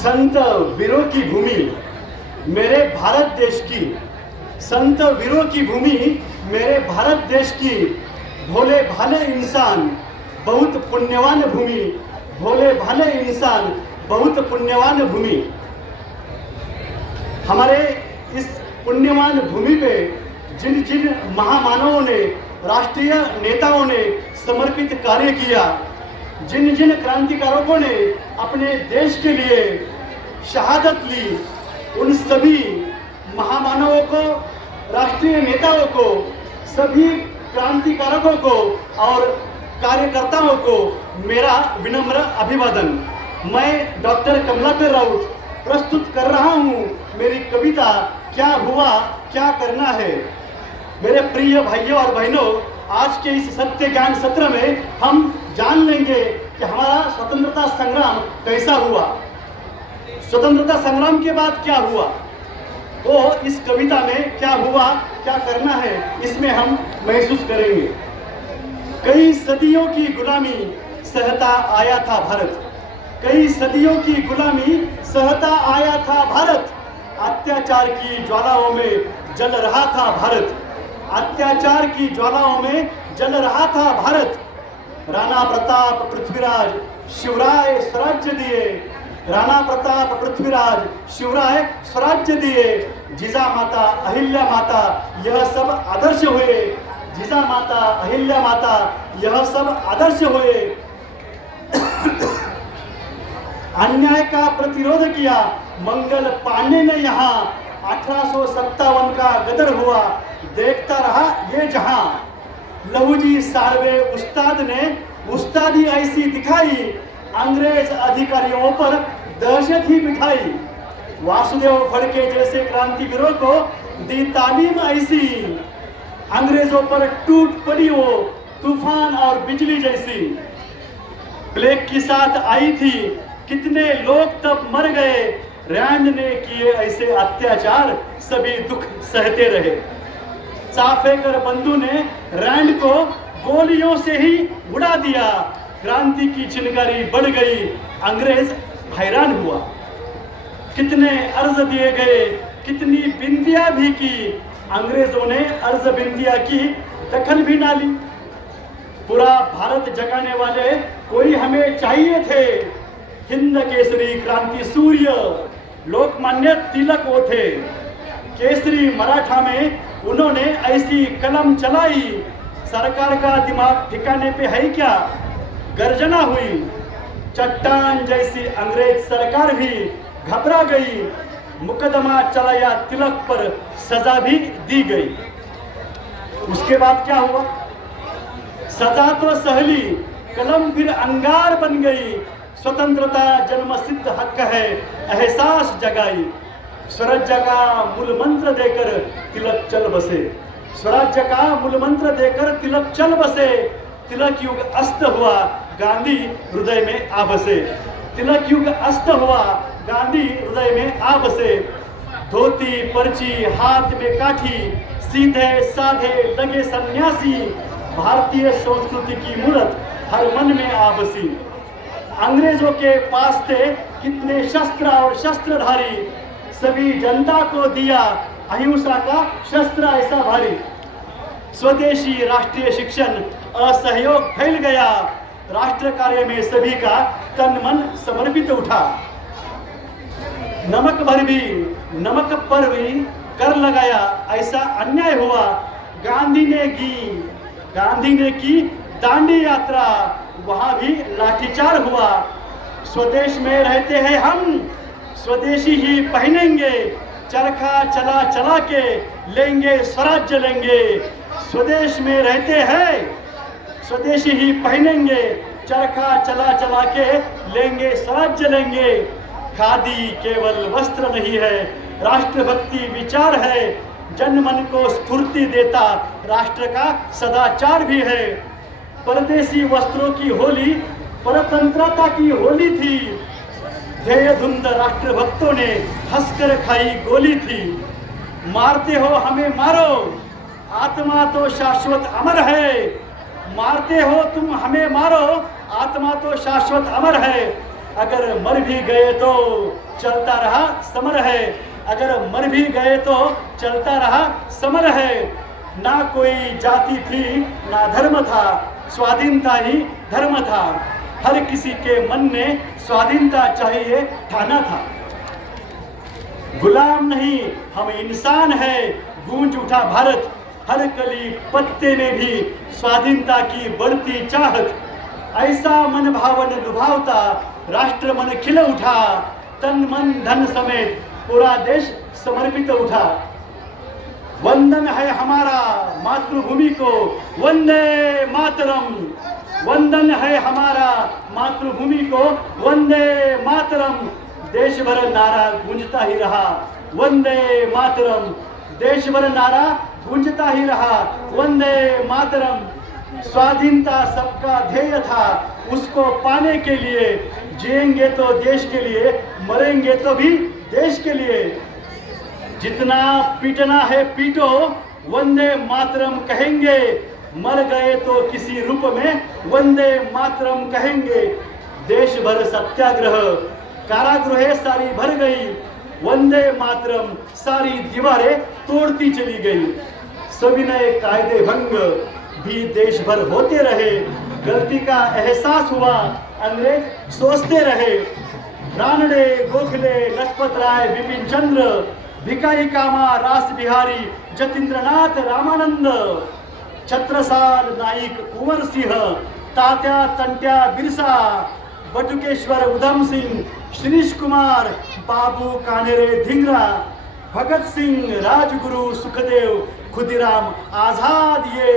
संत वीरों की भूमि मेरे भारत देश की, संत वीरों की भूमि मेरे भारत देश की, भोले भाले इंसान बहुत पुण्यवान भूमि, भोले भाले इंसान बहुत पुण्यवान भूमि। हमारे इस पुण्यवान भूमि पे जिन जिन महामानवों ने, राष्ट्रीय नेताओं ने समर्पित कार्य किया, जिन जिन क्रांतिकारकों ने अपने देश के लिए शहादत ली, उन सभी महामानवों को, राष्ट्रीय नेताओं को, सभी क्रांतिकारकों को और कार्यकर्ताओं को मेरा विनम्र अभिवादन। मैं डॉक्टर कमलाकर राउत प्रस्तुत कर रहा हूँ मेरी कविता क्या हुआ क्या करना है। मेरे प्रिय भाइयों और बहनों, आज के इस सत्य ज्ञान सत्र में हम जान लेंगे कि हमारा स्वतंत्रता संग्राम कैसा हुआ, स्वतंत्रता संग्राम के बाद क्या हुआ, वो इस कविता में क्या हुआ क्या करना है इसमें हम महसूस करेंगे। कई सदियों की गुलामी सहता आया था भारत, कई सदियों की गुलामी सहता आया था भारत, अत्याचार की ज्वालाओं में जल रहा था भारत, अत्याचार की ज्वालाओं में जल रहा था भारत। राणा प्रताप पृथ्वीराज शिवराय स्वराज्य दिए, राणा प्रताप पृथ्वीराज शिवराय स्वराज्य दिए, जिजा माता अहिल्या माता यह सब आदर्श हुए, जिजा माता अहिल्या माता यह सब आदर्श हुए। अन्याय का प्रतिरोध किया मंगल पांडे ने यहाँ, 1857 का गदर हुआ देखता रहा ये जहां। लहूजी साळवे उस्ताद ने उस्तादी ऐसी दिखाई, अंग्रेज अधिकारियों पर दहशत ही बिठाई। वासुदेव फड़के जैसे क्रांतिवीरों को दी तालीम ऐसी, अंग्रेजों पर टूट पड़ी वो तूफान और बिजली जैसी। प्लेग की साथ आई थी कितने लोग तब मर गए, रैंड ने किए ऐसे अत्याचार सभी दुख सहते रहे। चाफेकर बंधु ने रैंड को गोलियों से ही उड़ा दिया, क्रांति की चिंगारी बढ़ गई, अंग्रेज हैरान हुआ। कितने अर्ज दिए गए, कितनी बिनतियां भी की, अंग्रेजों ने अर्ज बिनतियां की दखल भी ना ली। पूरा भारत जगाने वाले कोई हमें चाहिए थे, हिंद केसरी क्रांति सूर्य लोकमान्य तिलक वो थे। केसरी मराठा में उन्होंने ऐसी कलम चलाई, सरकार का दिमाग ठिकाने पे है क्या, गर्जना हुई। चट्टान जैसी अंग्रेज सरकार भी घबरा गई, मुकदमा चलाया तिलक पर, सजा भी दी गई। उसके बाद क्या हुआ, सजा तो सहली, कलम फिर अंगार बन गई। स्वतंत्रता जन्मसिद्ध हक है एहसास जगाई, स्वराज्य का मूल मंत्र देकर तिलक चल बसे, स्वराज्य का मूल मंत्र देकर तिलक चल बसे। तिलक युग अस्त हुआ, गांधी हृदय में आ बसे, तिलक युग अस्त हुआ, गांधी हृदय में आ बसे। धोती पर्ची हाथ में काठी, सीधे साधे लगे सन्यासी, भारतीय संस्कृति की मूर्त हर मन में आ बसी। अंग्रेजों के पास थे कितने शस्त्र और शस्त्रधारी, सभी जनता को दिया अहिंसा का शस्त्र ऐसा भारी। स्वदेशी राष्ट्रीय शिक्षण असहयोग फैल गया, राष्ट्र कार्य में सभी का तन मन समर्पित उठा। नमक पर भी कर लगाया ऐसा अन्याय हुआ, गांधी ने की दांडी यात्रा, वहां भी लाठीचार हुआ। स्वदेश में रहते हैं हम, स्वदेशी ही पहनेंगे, चरखा चला चला के लेंगे स्वराज्य लेंगे। स्वदेश में रहते हैं, स्वदेशी ही पहनेंगे, चरखा चला चला के लेंगे स्वराज्य लेंगे। खादी केवल वस्त्र नहीं है, राष्ट्रभक्ति विचार है, जन मन को स्फूर्ति देता राष्ट्र का सदाचार भी है। परदेशी वस्त्रों की होली परतंत्रता की होली थी, ध्येय धुंध राष्ट्रभक्तों ने हंसकर खाई गोली थी। मारते हो हमें मारो, आत्मा तो शाश्वत अमर है, मारते हो तुम हमें मारो, आत्मा तो शाश्वत अमर है। अगर मर भी गए तो चलता रहा समर है, अगर मर भी गए तो चलता रहा समर है। ना कोई जाति थी ना धर्म था, स्वाधीनता ही धर्म था। हर किसी के मन ने स्वाधीनता चाहिए ठाना था। गुलाम नहीं हम इंसान है, गूंज उठा भारत, हर कली पत्ते में भी स्वाधीनता की बढ़ती चाहत। ऐसा मन भावन लुभावता राष्ट्र मन खिल उठा, तन मन धन समेत पूरा देश समर्पित उठा। वंदन है हमारा मातृभूमि को, वंदे मातरम। वंदन है हमारा मातृभूमि को, वंदे मातरम। देश भर नारा गूंजता ही रहा, वंदे मातरम। देश भर नारा गूंजता ही रहा, वंदे मातरम। स्वाधीनता सबका ध्येय था, उसको पाने के लिए जिएंगे तो देश के लिए, मरेंगे तो भी देश के लिए। जितना पीटना है पीटो, वंदे मातरम कहेंगे। मर गए तो किसी रूप में वंदे मातरम कहेंगे। देश भर सत्याग्रह, कारागृह सारी भर गई, वंदे मातरम सारी दीवारें तोड़ती चली गई। सविनय कायदे भंग भी देश भर होते रहे, गलती का एहसास हुआ अंग्रेज सोचते रहे। रानडे, गोखले, लजपत राय, बिपिन चंद्र, भिकाई कामा, रास बिहारी, जतींद्रनाथ, रामानंद, छत्रसाल नाईक, कुंवर सिंह, तात्या तंट्या बिरसा, बटुकेश्वर उधम सिंह, श्रीश कुमार, बाबू कानेरे धिंगरा, भगत सिंह, राजगुरु, सुखदेव, खुदीराम आजाद, ये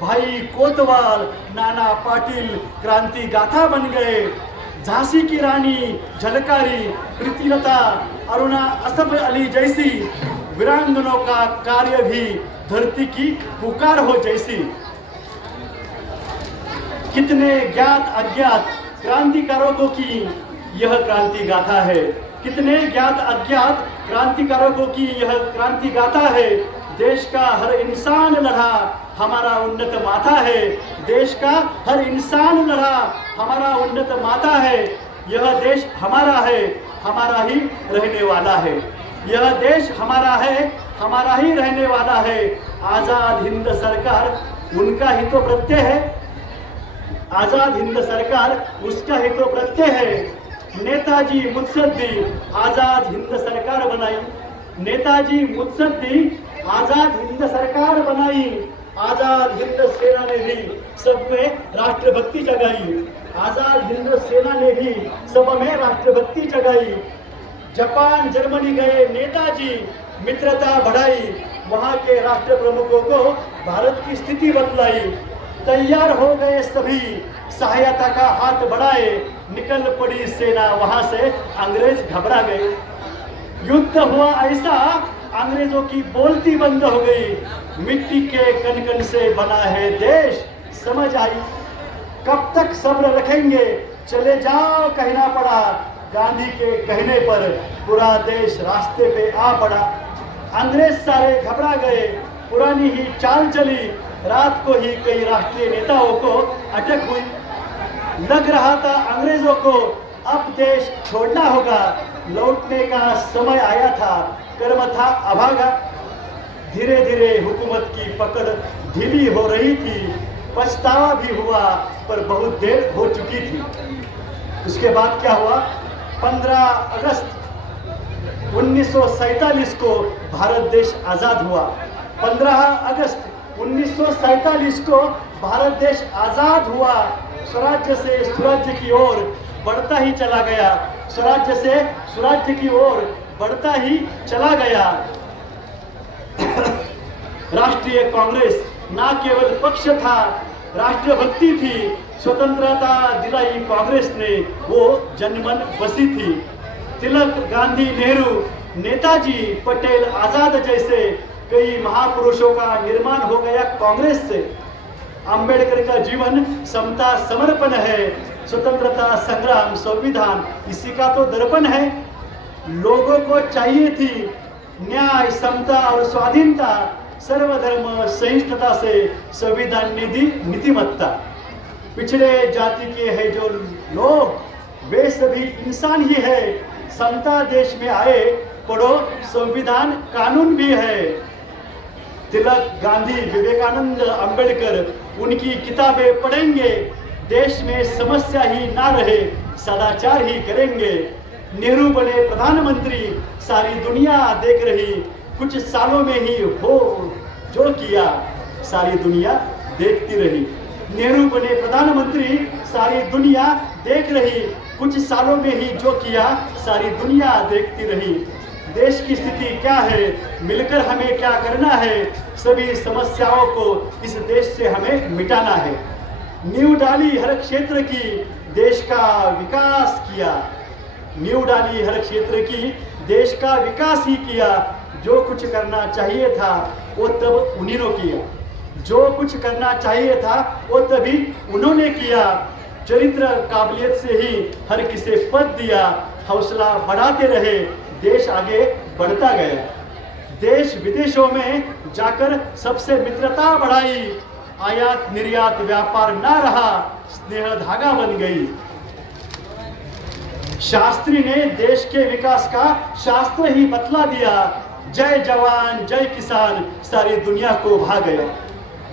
भाई कोतवाल, नाना पाटिल क्रांति गाथा बन गए। झांसी की रानी झलकारी, प्रीतिलता, अरुणा असफ अली जैसी वीरांगनों का कार्य भी धरती की पुकार हो जैसी। कितने ज्ञात अज्ञात क्रांतिकारों की यह क्रांति गाथा है, कितने ज्ञात अज्ञात क्रांतिकारों की यह क्रांति गाथा है। देश का हर इंसान लड़ा, हमारा उन्नत माता है। देश का हर इंसान लड़ा, हमारा उन्नत माता है। यह देश हमारा है, हमारा ही रहने वाला है। यह देश हमारा है, हमारा ही रहने वाला है। आजाद हिंद सरकार उनका ही तो प्रत्यय है, आजाद हिंद सरकार उसका ही तो प्रत्यय है। नेताजी मुत्सद्दी आजाद हिंद सरकार बनाई, नेताजी मुत्सद्दी आजाद हिंद सरकार बनाई। आजाद हिंद सेना ने भी सब में राष्ट्रभक्ति जगाई, आजाद हिंद सेना ने भी सब में राष्ट्रभक्ति जगाई। जापान जर्मनी गए नेताजी, मित्रता बढ़ाई, वहाँ के राष्ट्र प्रमुखों को भारत की स्थिति बतलाई। तैयार हो गए सभी, सहायता का हाथ बढ़ाए, निकल पड़ी सेना वहाँ से, अंग्रेज घबरा गए। युद्ध हुआ ऐसा, अंग्रेजों की बोलती बंद हो गई। मिट्टी के कण कण से बना है देश, समझ आई। कब तक सब्र रखेंगे, चले जाओ कहना पड़ा। गांधी के कहने पर पूरा देश रास्ते पे आ पड़ा। अंग्रेज सारे घबरा गए, पुरानी ही चाल चली। रात को ही कई राष्ट्रीय नेताओं को अटक हुई। लग रहा था अंग्रेजों को अब देश छोड़ना होगा, लौटने का समय आया था, कर्म था अभागा। धीरे धीरे हुकूमत की पकड़ ढीली हो रही थी, पछतावा भी हुआ पर बहुत देर हो चुकी थी। उसके बाद क्या हुआ? 15 अगस्त 1947 को भारत देश आज़ाद हुआ। 15 अगस्त 1947 को भारत देश आज़ाद हुआ। स्वराज्य से सुराज्य की ओर बढ़ता ही चला गया, स्वराज्य से सुराज्य की ओर बढ़ता ही चला गया। राष्ट्रीय कांग्रेस ना केवल पक्ष था, राष्ट्रभक्ति थी। स्वतंत्रता दिलाई कांग्रेस ने, वो जनमन बसी थी। तिलक, गांधी, नेहरू, नेताजी, पटेल, आजाद जैसे कई महापुरुषों का निर्माण हो गया कांग्रेस से। अंबेडकर का जीवन समता समर्पण है। स्वतंत्रता संग्राम संविधान इसी का तो दर्पण है। लोगों को चाहिए थी न्याय, समता और स्वाधीनता, सर्वधर्म सहिष्णुता से संविधान ने दी नीतिमत्ता। पिछड़े जाति के है जो लोग, वे सभी इंसान ही है। समता देश में आए, पढ़ो संविधान कानून भी है। तिलक, गांधी, विवेकानंद, अंबेडकर, उनकी किताबें पढ़ेंगे, देश में समस्या ही ना रहे, सदाचार ही करेंगे। नेहरू बने प्रधानमंत्री, सारी दुनिया देख रही, कुछ सालों में ही हो जो किया, सारी दुनिया देखती रही। नेहरू बने प्रधानमंत्री, सारी दुनिया देख रही, कुछ सालों में ही जो किया, सारी दुनिया देखती रही। देश की स्थिति क्या है, मिलकर हमें क्या करना है, सभी समस्याओं को इस देश से हमें मिटाना है। नींव डाली हर क्षेत्र की, देश का विकास किया। नींव डाली हर क्षेत्र की, देश का विकास ही किया। जो कुछ करना चाहिए था वो तब उन्हीं ने किया, जो कुछ करना चाहिए था वो तभी उन्होंने किया। चरित्र काबिलियत से ही हर किसे पद दिया, हौसला बढ़ाते रहे, देश आगे बढ़ता गया। देश विदेशों में जाकर सबसे मित्रता बढ़ाई, आयात निर्यात व्यापार ना रहा, स्नेह धागा बन गई। शास्त्री ने देश के विकास का शास्त्र ही बतला दिया, जय जवान जय किसान सारी दुनिया को भा गया।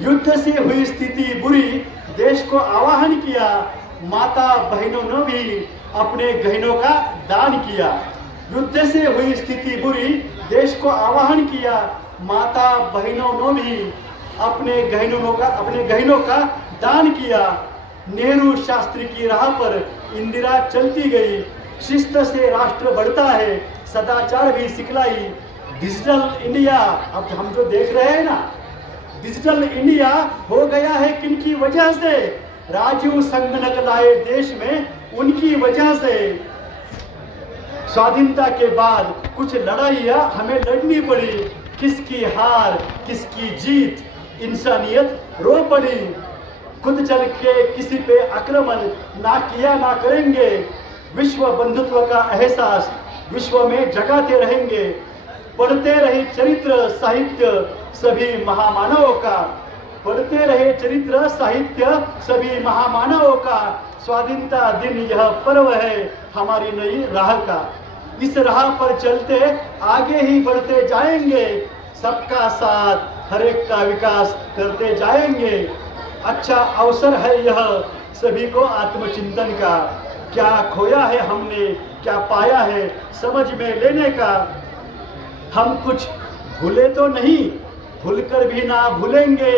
युद्ध से हुई स्थिति बुरी, देश को आवाहन किया, माता बहनों ने भी अपने गहनों का दान किया। युद्ध से हुई स्थिति बुरी, देश को आवाहन किया, माता बहनों ने भी अपने गहनों का दान किया। नेहरू शास्त्री की राह पर इंदिरा चलती गई, शिस्त से राष्ट्र बढ़ता है, सदाचार भी सिखलाई। डिजिटल इंडिया अब हम जो देख रहे हैं ना, डिजिटल इंडिया हो गया है किनकी वजह से, राजीव संगणक लाए देश में उनकी वजह से। स्वाधीनता के बाद कुछ लड़ाइयाँ हमें लड़नी पड़ी, किसकी हार किसकी जीत, इंसानियत रो पड़ी। खुद चल के किसी पे आक्रमण ना किया ना करेंगे, विश्व बंधुत्व का एहसास विश्व में जगाते रहेंगे। पढ़ते रहे चरित्र साहित्य सभी महामानवों का, पढ़ते रहे चरित्र साहित्य सभी महामानवों का। स्वाधीनता दिन यह पर्व है हमारी नई राह का, इस राह पर चलते आगे ही बढ़ते जाएंगे, सबका साथ हर एक का विकास करते जाएंगे। अच्छा अवसर है यह सभी को आत्मचिंतन का, क्या खोया है हमने क्या पाया है समझ में लेने का। हम कुछ भूले तो नहीं, भूलकर भी ना भूलेंगे,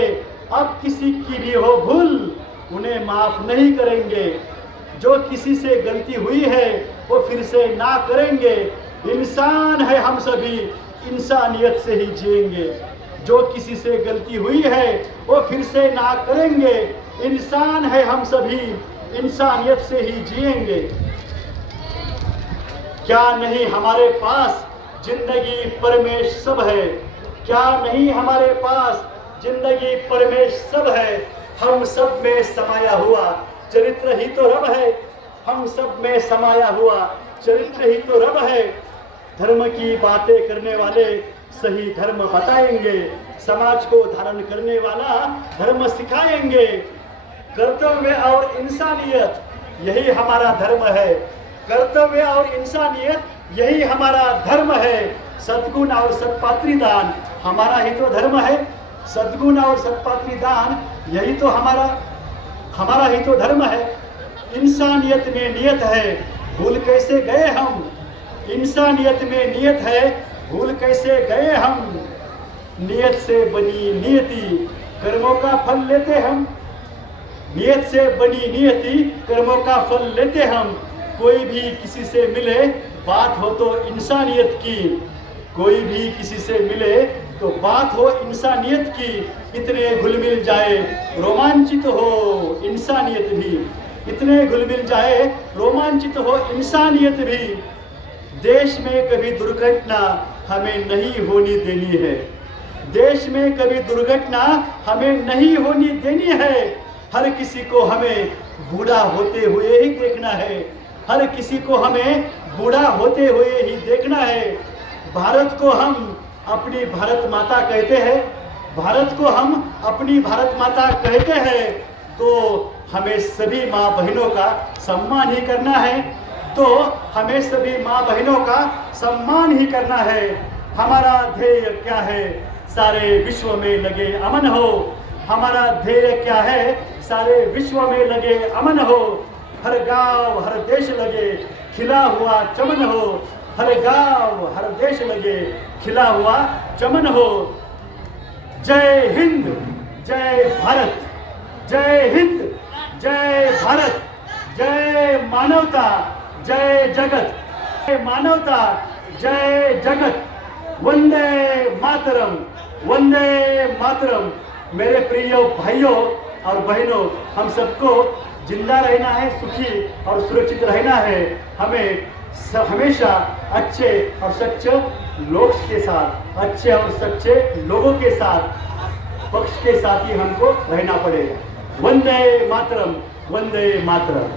अब किसी की भी हो भूल उन्हें माफ नहीं करेंगे। जो किसी से गलती हुई है वो फिर से ना करेंगे, इंसान है हम सभी इंसानियत से ही जिएंगे। जो किसी से गलती हुई है वो फिर से ना करेंगे, इंसान है हम सभी इंसानियत से ही जिएंगे। क्या नहीं हमारे पास जिंदगी परमेश सब है, क्या नहीं हमारे पास जिंदगी परमेश सब है। हम सब में समाया हुआ चरित्र ही तो रब है, हम सब में समाया हुआ चरित्र ही तो रब है। धर्म की बातें करने वाले सही धर्म बताएंगे, समाज को धारण करने वाला धर्म सिखाएंगे। कर्तव्य और इंसानियत यही हमारा धर्म है, कर्तव्य और इंसानियत यही हमारा धर्म है। सद्गुण और सत्पात्री दान हमारा ही तो धर्म है, सद्गुण और सत्पात्री दान यही तो हमारा ही तो धर्म है। इंसानियत में नियत है भूल कैसे गए हम, इंसानियत में नियत है भूल कैसे गए हम। नियत से बनी नियति कर्मों का फल लेते हम, नियत से बनी नियति कर्मों का फल लेते हम। कोई भी किसी से मिले बात हो तो इंसानियत की, कोई भी किसी से मिले तो बात हो इंसानियत की। इतने घुल मिल जाए रोमांचित हो इंसानियत भी, इतने घुल मिल जाए रोमांचित हो इंसानियत भी। देश में कभी दुर्घटना हमें नहीं होनी देनी है, देश में कभी दुर्घटना हमें नहीं होनी देनी है। हर किसी को हमें बूढ़ा होते हुए ही देखना है, हर किसी को हमें बूढ़ा होते हुए ही देखना है। भारत को हम अपनी भारत माता कहते हैं, भारत को हम अपनी भारत माता कहते हैं, तो हमें सभी माँ बहनों का सम्मान ही करना है। तो हमें सभी माँ बहनों का सम्मान ही करना है। हमारा ध्येय क्या है? सारे विश्व में लगे अमन हो। हमारा ध्येय क्या है? सारे विश्व में लगे अमन हो। हर गांव हर देश लगे खिला हुआ चमन हो। हर गांव हर देश लगे खिला हुआ चमन हो। जय हिंद, जय भारत। जय हिंद, जय भारत। जय मानवता, जय जगत। जय मानवता, जय जगत। वंदे मातरम, वंदे मातरम। मेरे प्रिय भाइयों और बहनों, हम सबको जिंदा रहना है, सुखी और सुरक्षित रहना है। हमें हमेशा अच्छे और सच्चे लोग के साथ, अच्छे और सच्चे लोगों के साथ, पक्ष के साथ ही हमको रहना पड़ेगा। वंदे मातरम, वंदे मातरम।